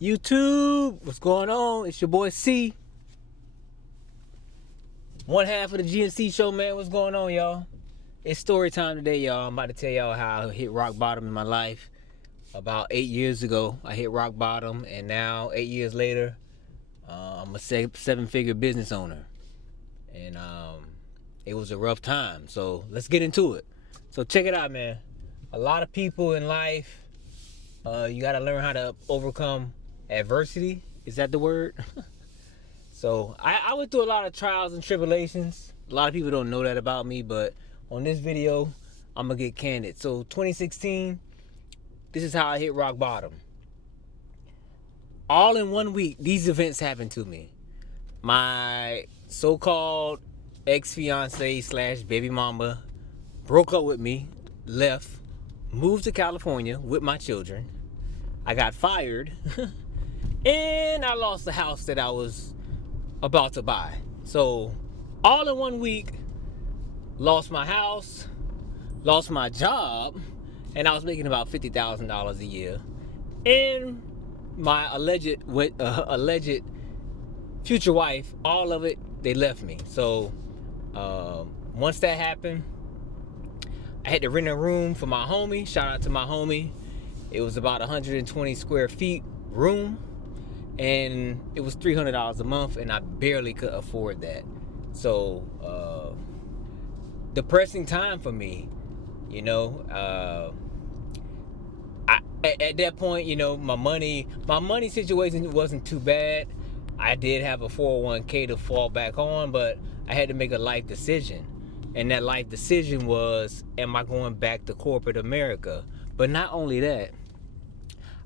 YouTube, what's going on? It's your boy C. One half of the GNC show, man. What's going on, y'all? It's story time today, y'all. I'm about to tell y'all how I hit rock bottom in my life. About 8 years ago, I hit rock bottom, and now 8 years later, I'm a seven-figure business owner. And it was a rough time, so let's get into it. So check it out, man. A lot of people in life, you got to learn how to overcome adversity. Is that the word? So I went through a lot of trials and tribulations. A lot of people don't know that about me, but on this video, I'm gonna get candid. So 2016, this is how I hit rock bottom. All in 1 week, these events happened to me. My so-called ex-fiance slash baby mama broke up with me, left, moved to California with my children. I got fired, and I lost the house that I was about to buy. So all in 1 week, lost my house, lost my job, and I was making about $50,000 a year. And my alleged future wife, all of it, they left me. So once that happened, I had to rent a room for my homie. Shout out to my homie. It was about 120 square feet room, and it was $300 a month, and I barely could afford that. So depressing time for me, you know. At that point, you know, my money situation wasn't too bad. I did have a 401k to fall back on, but I had to make a life decision. And that life decision was, am I going back to corporate America? But not only that,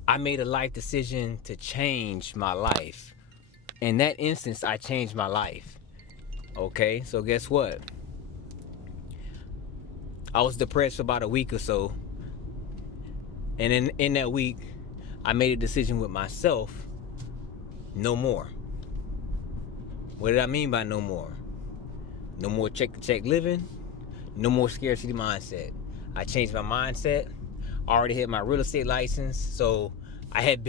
I made a life decision to change my life. In that instance, I changed my life. Okay, so guess what? I was depressed for about a week or so. And in that week, I made a decision with myself, no more. What did I mean by no more? No more check-to-check living, no more scarcity mindset. I changed my mindset. I already had my real estate license, so I had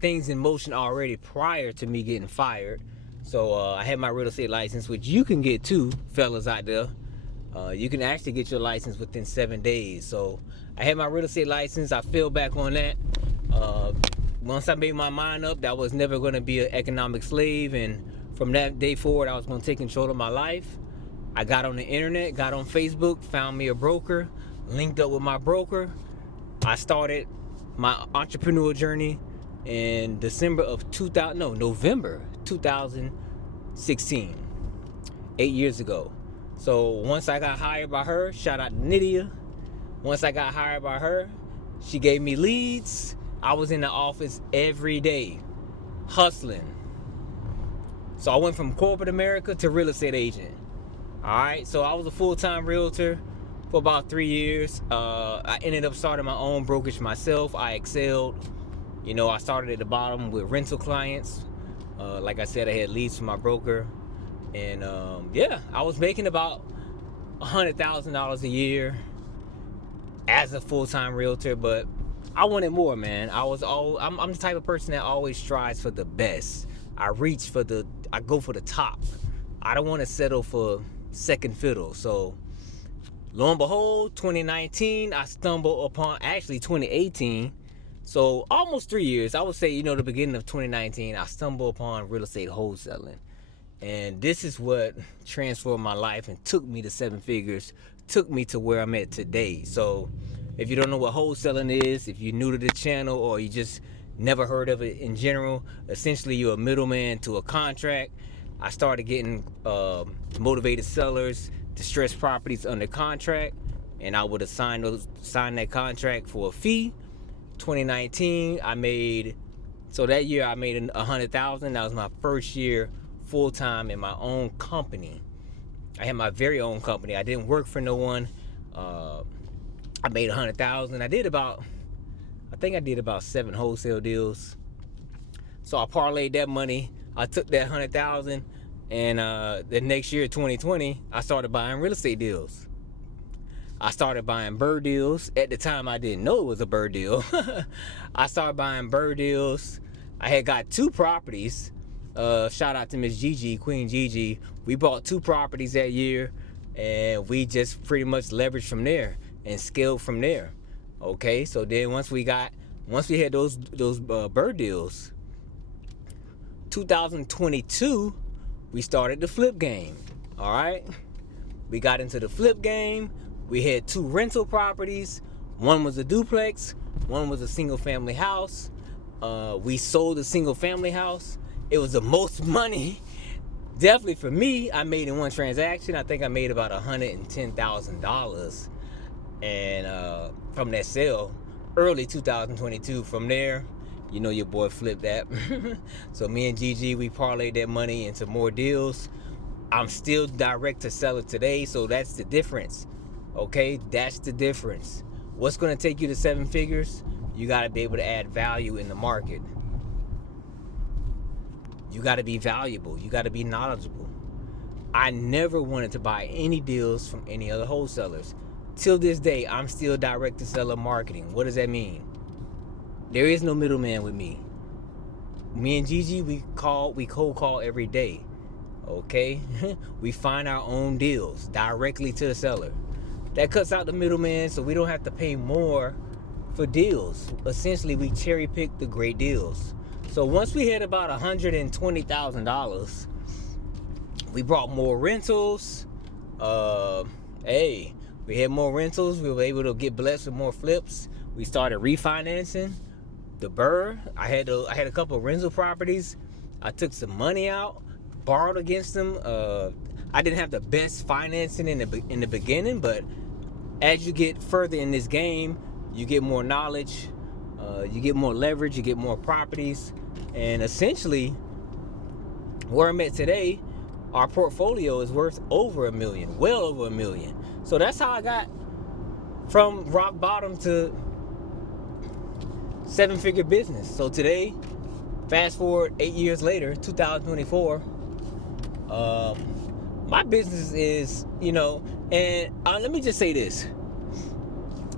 things in motion already prior to me getting fired. So I had my real estate license, which you can get too, fellas out there. You can actually get your license within 7 days. So I had my real estate license. I fell back on that. Once I made my mind up that I was never going to be an economic slave, and from that day forward, I was going to take control of my life. I got on the internet, got on Facebook, found me a broker, linked up with my broker. I started my entrepreneurial journey in November 2016, 8 years ago. So once I got hired by her, shout out to Nydia. Once I got hired by her, she gave me leads. I was in the office every day, hustling. So I went from corporate America to real estate agent. All right, so I was a full-time realtor for about 3 years. I ended up starting my own brokerage myself. I excelled. You know, I started at the bottom with rental clients. Like I said, I had leads from my broker. And yeah, I was making about $100,000 a year as a full-time realtor, but I wanted more, man. I'm the type of person that always strives for the best. I go for the top. I don't want to settle for second fiddle. So lo and behold, 2019, I stumbled upon, actually 2018, so almost 3 years. I would say, you know, the beginning of 2019, I stumbled upon real estate wholesaling. And this is what transformed my life and took me to seven figures, took me to where I'm at today. So if you don't know what wholesaling is, if you're new to the channel or you just never heard of it in general, essentially you're a middleman to a contract. I started getting motivated sellers, distressed properties under contract, and I would assign that contract for a fee. 2019, that year I made $100,000. That was my first year full-time in my own company. I had my very own company. I didn't work for no one. I made $100,000. I think I did about 7 wholesale deals. So I parlayed that money. I took that $100,000, and the next year, 2020, I started buying real estate deals. I started buying bird deals. At the time, I didn't know it was a bird deal. I started buying bird deals. I had got 2 properties. Shout out to Miss Gigi, Queen Gigi. We bought 2 properties that year, and we just pretty much leveraged from there and scaled from there. Okay, so then once we had those bird deals, 2022, we started the flip game. All right, we got into the flip game. We had 2 rental properties. One was a duplex, one was a single family house. We sold a single family house. It was the most money, definitely for me, I made in one transaction. I think I made about $110,000, and from that sale, early 2022. From there, you know your boy flipped that. So me and Gigi, we parlayed that money into more deals. I'm still direct to seller today, so that's the difference. Okay, that's the difference. What's going to take you to 7 figures? You got to be able to add value in the market. You got to be valuable. You got to be knowledgeable. I never wanted to buy any deals from any other wholesalers. Till this day, I'm still direct to seller marketing. What does that mean? There is no middleman with me. Me and Gigi, we cold call every day. Okay? We find our own deals directly to the seller. That cuts out the middleman, so we don't have to pay more for deals. Essentially, we cherry pick the great deals. So once we hit about $120,000, we brought more rentals. We had more rentals. We were able to get blessed with more flips. We started refinancing the burr. I had a couple of rental properties. I took some money out, borrowed against them. I didn't have the best financing in the beginning, but as you get further in this game, you get more knowledge, you get more leverage, you get more properties, and essentially, where I'm at today, our portfolio is worth over $1 million, well over $1 million. So that's how I got from rock bottom to 7-figure business. So today, fast forward 8 years later, 2024, my business is, and let me just say this.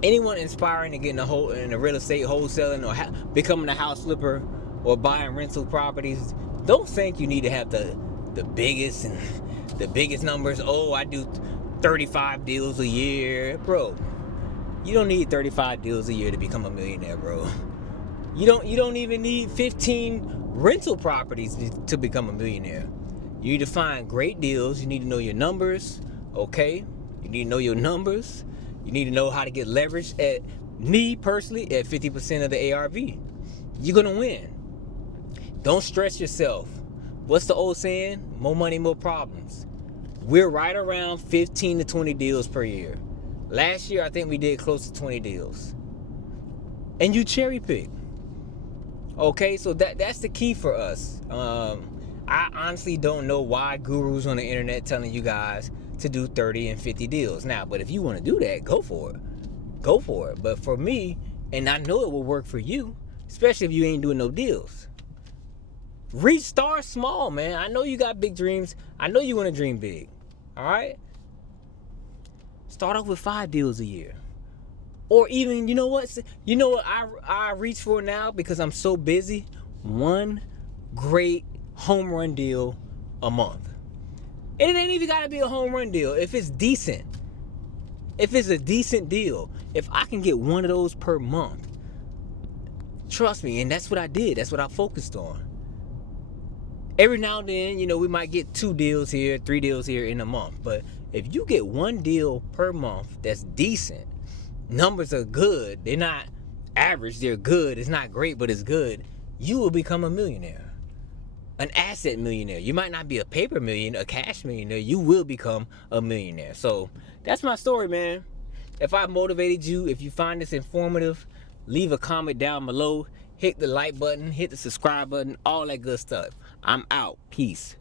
Anyone inspiring to get in the real estate wholesaling or becoming a house flipper or buying rental properties, don't think you need to have the biggest numbers. Oh, I do 35 deals a year. Bro, you don't need 35 deals a year to become a millionaire, bro. You don't even need 15 rental properties to become a millionaire. You need to find great deals. You need to know your numbers, okay? You need to know your numbers. You need to know how to get leverage at me personally at 50% of the ARV. You're going to win. Don't stress yourself. What's the old saying? More money, more problems. We're right around 15 to 20 deals per year. Last year, I think we did close to 20 deals. And you cherry pick. Okay, so that's the key for us. I honestly don't know why gurus on the internet telling you guys to do 30 and 50 deals. Now, but if you want to do that, go for it. Go for it. But for me, and I know it will work for you, especially if you ain't doing no deals. Start small, man. I know you got big dreams. I know you want to dream big. All right? Start off with 5 deals a year. Or even, you know what I reach for now because I'm so busy? 1 great home run deal a month. And it ain't even got to be a home run deal. If it's decent, if it's a decent deal, if I can get 1 of those per month, trust me, and that's what I did. That's what I focused on. Every now and then, we might get 2 deals here, 3 deals here in a month. But if you get 1 deal per month that's decent, numbers are good, they're not average, they're good, it's not great, but it's good, you will become a millionaire. An asset millionaire. You might not be a paper millionaire, a cash millionaire. You will become a millionaire. So that's my story, man. If I motivated you, if you find this informative, leave a comment down below. Hit the like button, hit the subscribe button, all that good stuff. I'm out. Peace.